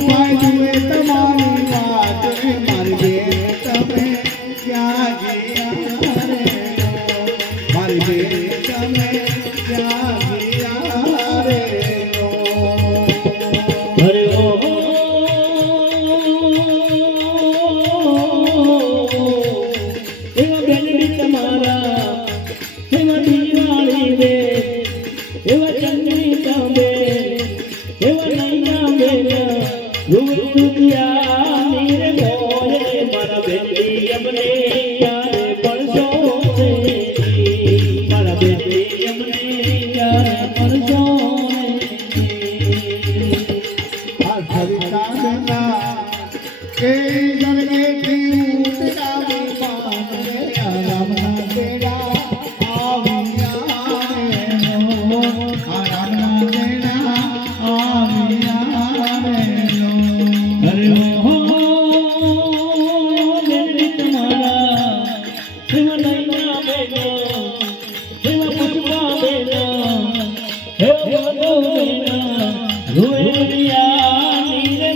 ભાઈ જુએ તમારી વાત મારી બેન તમે ક્યાં ગયા રે મારી બેન તમે ક્યાં ગયા રે હરે ઓ એવા બેનડી તમારા એવા દિવાળી રે એવા ચંદ્રી તમે એવા નૈના બેના રૂપિયા નીરે મોરે મારા બેટી અમને ક્યારે પડશો રે મારા બેટી અમને ક્યારે પડશો આ સવિતા બેના એ જનકેથી ઉતરા વિમાન રે રામના બેડા આવ્યા રે આ રામના બેડા આવ્યા રે હરે હો બેનડી તમારા એવા નૈના બેના એવા પુષ્પા બેના હે બધો બેના